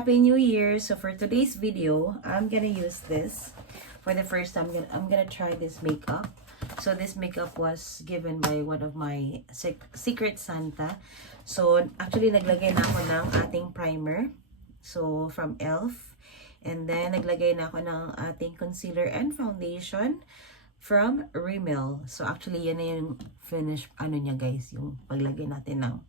Happy New Year! So for today's video, I'm gonna use this. For the first time, I'm gonna try this makeup. So this makeup was given by one of my Secret Santa. So actually naglagay na ako ng ating primer. So from e.l.f. And then naglagay na ako ng ating concealer and foundation from Rimmel. So actually yan na yung finish niya guys, yung paglagay natin ng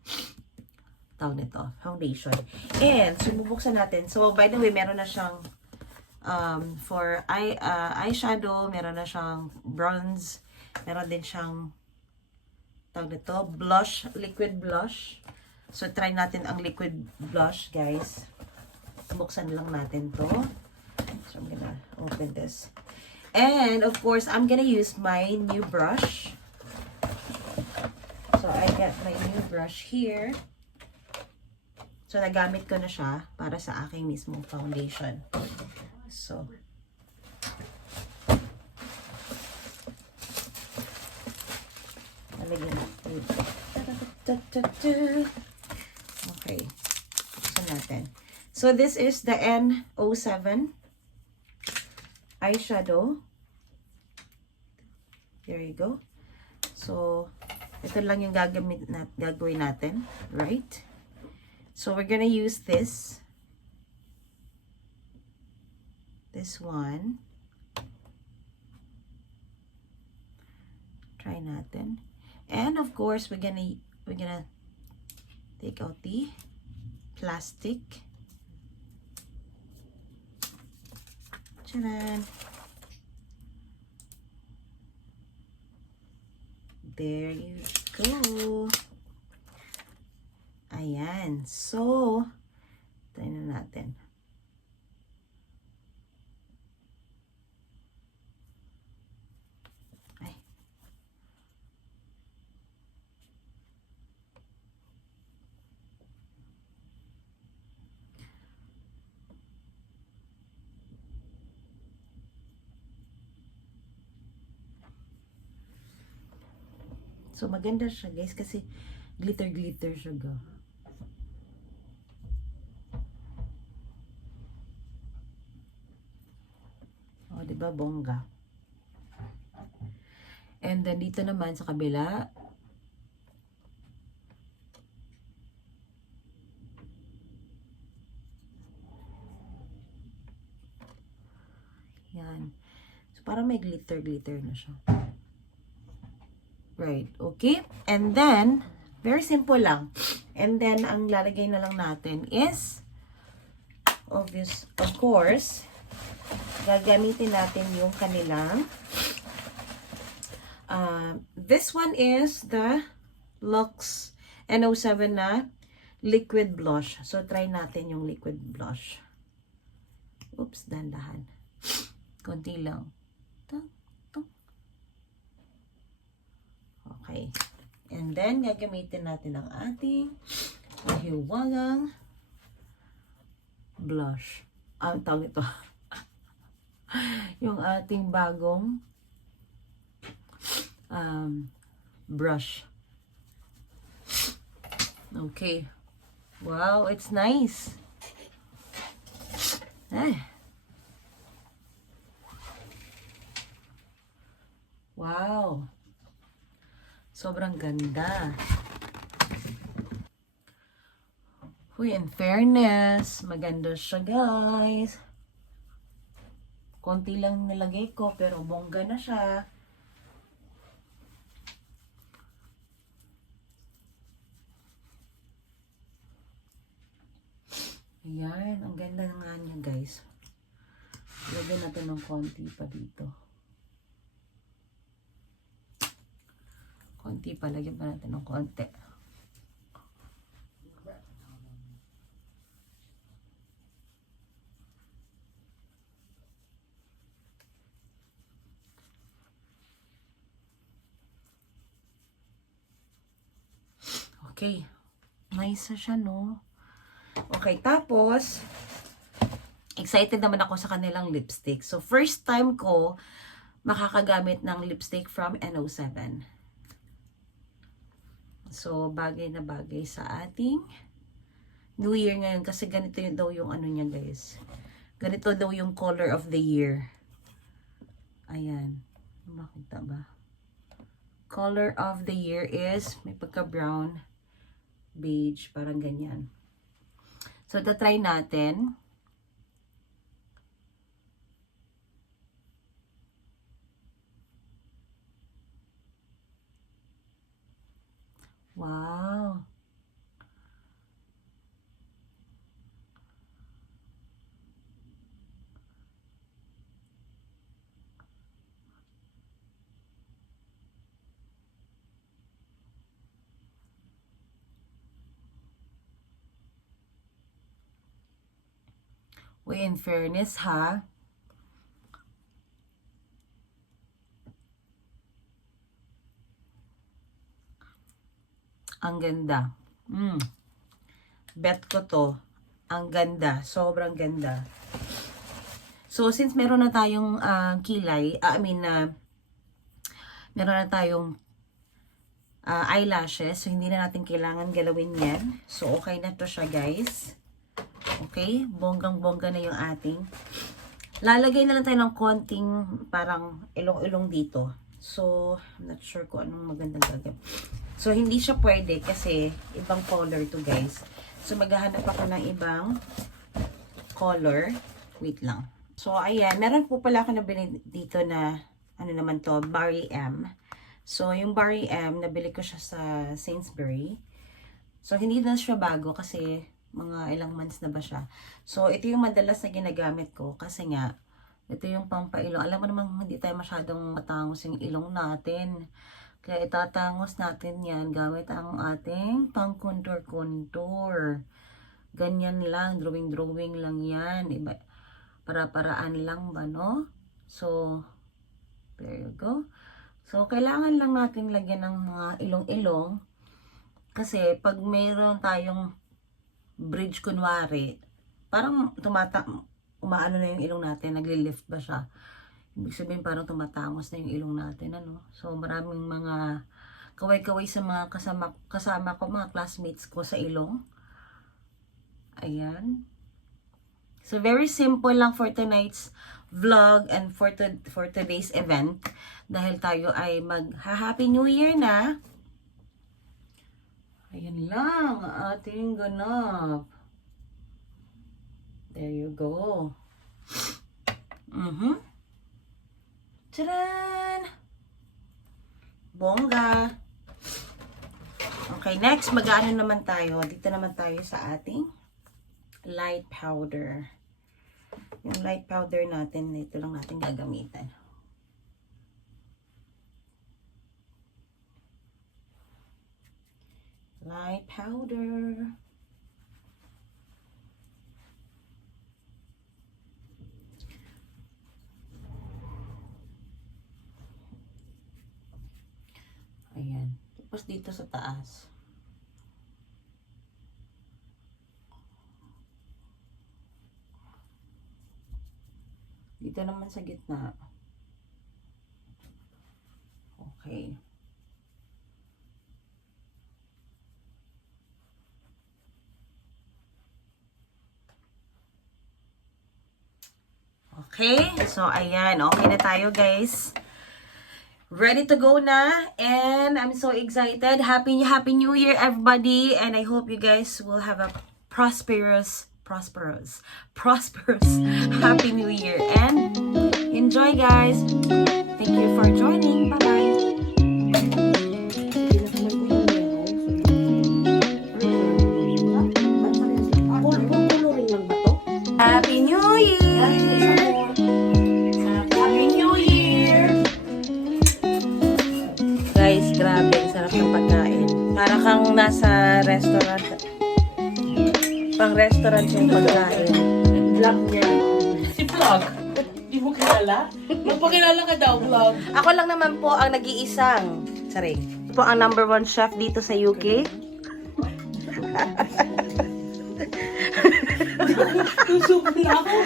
tawag nito, foundation. And so bubuksan natin. So by the way, meron na siyang for eyeshadow, meron na siyang bronze, meron din siyang tawag nito, blush, liquid blush. So try natin ang liquid blush, guys. Buksan lang natin to. So I'm gonna open this. And of course, I'm gonna use my new brush. So I got my new brush here. So, nagamit ko na siya para sa aking mismong foundation. So, nalagyan natin. Okay. Buksan natin. So, this is the N07 eyeshadow. There you go. So, ito lang yung gagawin natin. Right? So we're gonna use this one. Try natin. And of course we're gonna take out the plastic. Charan. There you go. Ayan. So, try na natin. Ay. So, maganda siya guys kasi glitter siya ga. O, diba, bongga. And then, dito naman sa kabila, yan. So, parang may glitter na siya. Right, okay? And then, very simple lang. And then, ang lalagay na lang natin is, of course, gagamitin natin yung kanilang this one is the Lux N07 na liquid blush. So try natin yung liquid blush. Oops, dahan-dahan. Konti lang. Okay. And then gagamitin natin ang ating mahiwagang blush. Tawag ito. Yung ating bagong brush. Okay. Wow, it's nice. Wow. Sobrang ganda. Uy, in fairness, maganda siya, guys. Konti lang nilagay ko, pero bongga na siya. Ayan, ang ganda nga niya, guys. Lagyan natin ng konti pa dito. Konti pa, lagyan pa natin ng konti. Okay. Nice siya, no? Okay, tapos, excited naman ako sa kanilang lipstick. So, first time ko makakagamit ng lipstick from N07. So, bagay na bagay sa ating New Year ngayon kasi ganito yun daw yung ano niya guys. Ganito daw yung color of the year. Ayan. Makita ba? Color of the year is may pagka brown, beige, parang ganyan. So, try natin. Wow. Uy, in fairness ha. Ang ganda. Bet ko to. Ang ganda. Sobrang ganda. So, since meron na tayong kilay, meron na tayong eyelashes. So, hindi na natin kailangan galawin yan. So, okay na to siya, guys. Okay? Bonggang-bongga na yung ating. Lalagay na lang tayo ng konting parang ilong-ilong dito. So, I'm not sure kung anong magandang gagawin. So, hindi siya pwede kasi ibang color to, guys. So, maghahanap ako ng ibang color. Wait lang. So, ayan. Meron po pala ako nabili dito na, ano naman to, Barry M. So, yung Barry M, nabili ko siya sa Sainsbury. So, hindi na siya bago kasi mga ilang months na ba siya. So, ito yung madalas na ginagamit ko kasi nga, ito yung pampailong. Alam mo naman, hindi tayo masyadong matangos yung ilong natin. Kaya itatangos natin yan gamit ang ating pang-contour-contour. Ganyan lang, drawing-drawing lang yan. Iba, para-paraan lang ba, no? So, there you go. So, kailangan lang natin lagyan ng mga ilong-ilong. Kasi, pag mayroon tayong bridge kunwari, parang umaano na yung ilong natin, nagli-lift ba siya? Ibig sabihin parang tumatangos na yung ilong natin, ano? So, maraming mga kaway-kaway sa mga kasama ko, mga classmates ko sa ilong. Ayan. So, very simple lang for tonight's vlog and for today's event. Dahil tayo ay mag-Happy New Year na. Ayan lang, ating ganap. There you go. Tadaan! Bongga! Okay, next, mag-ano naman tayo. Dito naman tayo sa ating light powder. Yung light powder natin, ito lang natin gagamitan. Light powder. Ayan. Tapos dito sa taas. Dito naman sa gitna. Okay. Okay. So, ayan. Okay na tayo, guys. Ready to go na. And I'm so excited. Happy New Year, everybody. And I hope you guys will have a prosperous Happy New Year. And enjoy, guys. Thank you for joining. Bye-bye. Happy New Year! Happy New Year! Guys, grabe. Sarap ng pagkain. Para kang nasa restaurant. Pang restaurant yung pagkain. Vlog niya. Si Vlog? Di mo kilala? Magpakilala ka daw, Vlog. Ako lang naman po ang nag-iisang. Sorry. Ito po ang number 1 chef dito sa UK. Susuko na ako.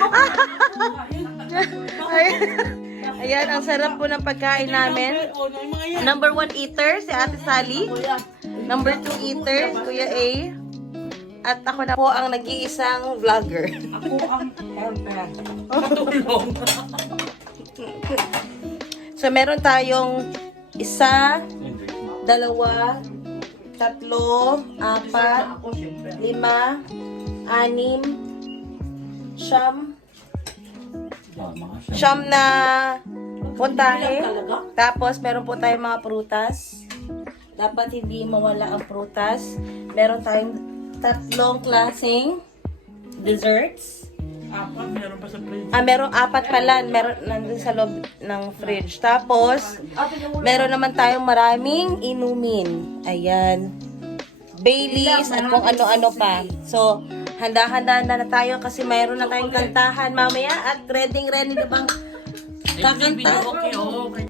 Ayan, ang sarap po ng pagkain namin. Number 1 eater, si Ate Sally. Number 2 eater, Kuya A. At ako na po ang nag-iisang vlogger. Ako ang helper. Matulong. So, meron tayong 1, 2, 3, 4, 5, 6, 7, 8, 9, 10, 11 na puntahe. Tapos, meron po tayong mga prutas. Dapat hindi mawala ang prutas. Meron tayong 3 klaseng desserts. Apat, meron pa sa fridge. Merong 4 pala. Meron nandun sa loob ng fridge. Tapos, meron naman tayong maraming inumin. Ayan. Baileys at kung ano-ano pa. So, handa-handa na tayo kasi mayroon na tayong kantahan mamaya at ready na bang kakanta? Okay, okay.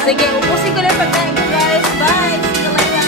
Sige, upusin ko lang pagkain ko, guys. Bye! See you later.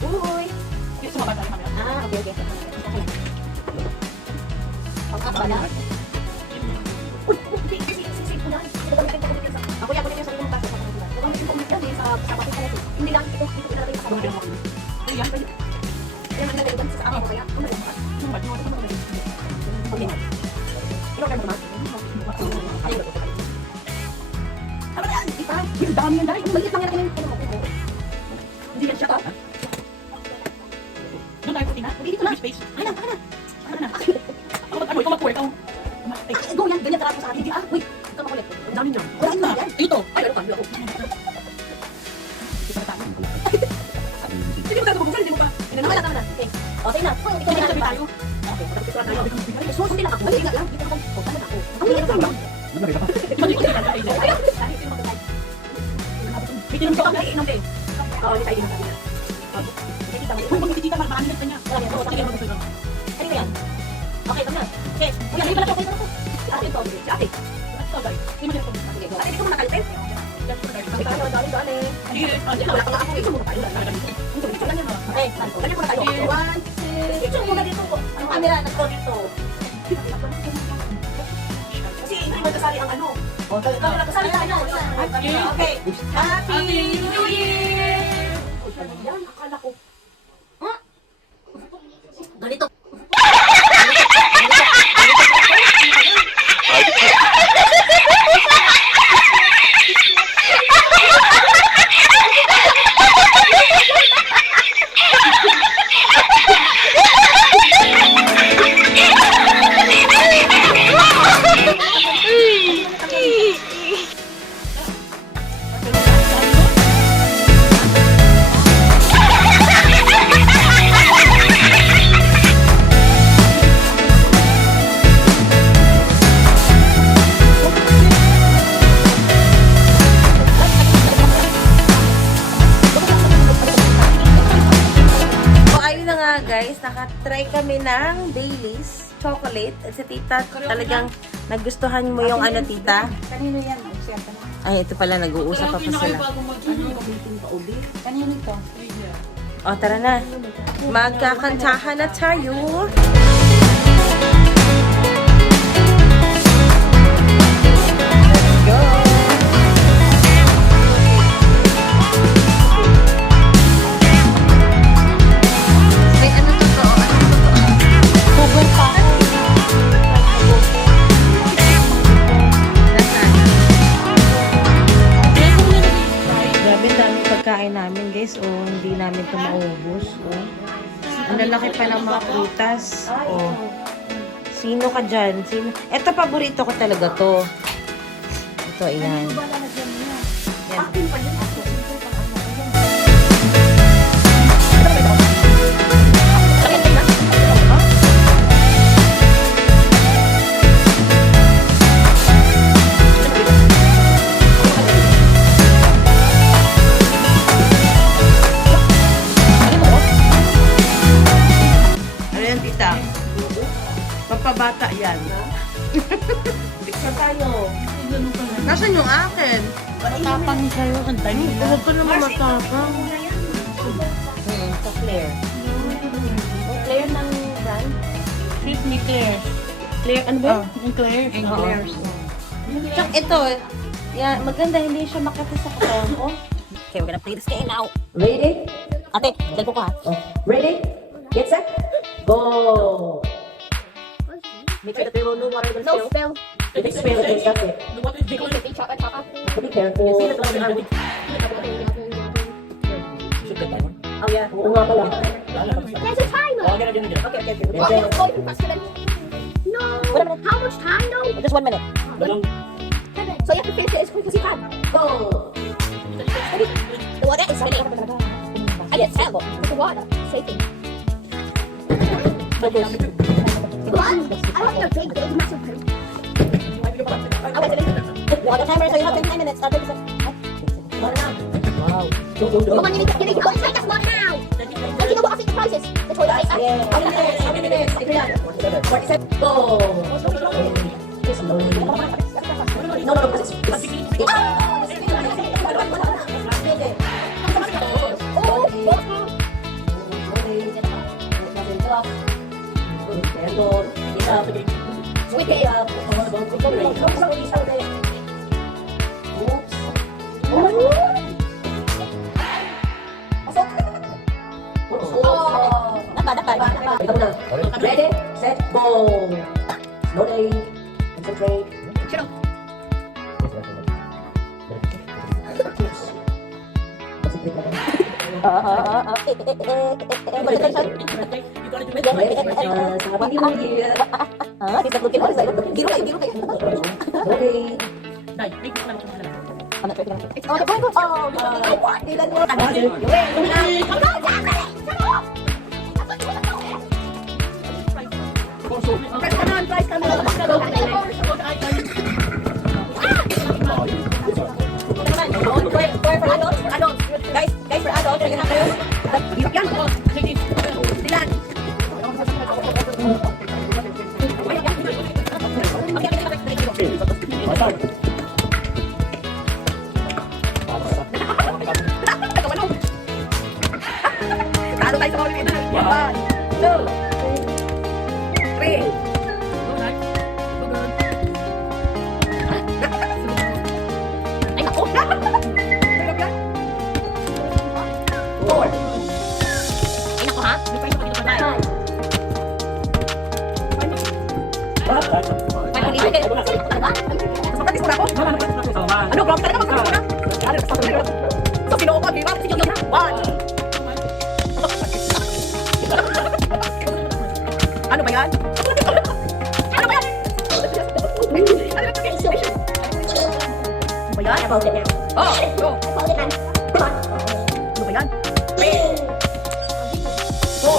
Uy! Yung sumabasa na kami. Okay. Ang ba na? Uy! Ako yung sa mga taso. Hindi lang ito ilalagay sa mga mo. Ay, yan. Kaya man nalagay sa ako kaya. Yung ba't yung ano naman? Okay. Ikaw ka naman. Tama na yan! Ipa! Yung dami yan dahil. Maliit lang yan kami. Hindi yan siya ka. Doon tayo puti na. Dito na. Space. Ay na, Ano na? Ano, ikaw mag-work. Ikaw. Ay, go yan. Ganyan tarap ko sa akin. Uy! Ikaw makulit. Ang dami niyo. Wala na yan. Ito. Ay, ano ka? Ako. Ito na tayo. Hindi mo tayo mabubusan. Hindi mo pa. Tama na. Okay. Okay na. Ikaw Ito na na lang. tayo. Okay. Pagkakita tayo. Susunod lang ako. Ay, lang. Dito ako. Tama na ako. Ang hirap lang. Malikot ka tayo. Ayun. Bitin mo ka. Oo, hindi tayo dinatay na. Kung magtitita, mahanap ka niya. Sige, mag-ito. Kanina yan? Okay, tama na. Okay. Uy, hindi pala siya. Okay, tama ko. Si ate ito. Si ate. Ito, guys. Hindi mo dito. Sige, go. Ate, dito mo nakalite. Ay, tayo, dali. Sige, Wala ka nga ako. Ito mo tayo. Okay, ganyan muna tayo. 1, 2. Ito muna dito. Ang camera, nagko dito. Kasi hindi magkasali ang ano. O, ikaw nagkasali tayo. Okay. Happy New Year! Yan, akala ko. Ha? Ganito. Guys, nakatry kami ng Baileys chocolate. At si tita, talagang nagustuhan mo yung ano, tita? Kanino yan? Ay, ito pala, nag-uusap pa pa sila. Kanino ito? O, tara na. Magkakantahan na tayo. Let's go! Pagkain namin guys, hindi namin ito maubos. Ang lalaki pa ng mga prutas. Sino ka dyan? Sino? Ito, paborito ko talaga to. Ito, ayan. Yan. Sa tayo. Nasaan yung akin? Matapang sa'yo. Ang dali na. Huwag ka naman matapang. Sa Claire. Claire ng brand? Sweet ni Claire. Claire, ano ba? Yung Claire. Oo. Tsaka ito, yeah, maganda, hindi siya makita sa katawan ko. Okay, we're gonna play this game now. Ready? Ate, cellphone ko ha. Ready? Get set? Go! Make sure that there will no water in the No spell. It's spell against that. Be careful. Oh yeah. Oo nga pala. There's a timer. Okay. Oh, it's going faster than... No. Wait a minute. How much time though? Just 1 minute. So you have to finish it as quick as you can. Go! The water is spinning. I get terrible. The water shaking. What? I don't think a big massive poop. The timer, so you have 29 minutes. 30 seconds. Wow. Go, go, go. Come on, you need to go take us one now. Don't you know what I think the price is? The toilet paper? Yeah. How many minutes? Ito yan. 47. Go! No, because Sweet it. Ready, set, go! Slowly, concentrate. Shut up. Happy New Year! Ready? Guys, for adults, you have Talo tayo sa Oliver na. 1, 2, 3. Ay, ako. 4. Ay, ako ha? Practice muna ako. Ano, vlog talaga mag-vlog muna. So, sinuo ko, di ba? Sige, 1. Ano ba yan? Ano ba yan? Ano ba yan? Oh, go. Ano ba yan? 3. 4.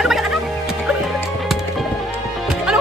Ano ba yan, anak? Ano?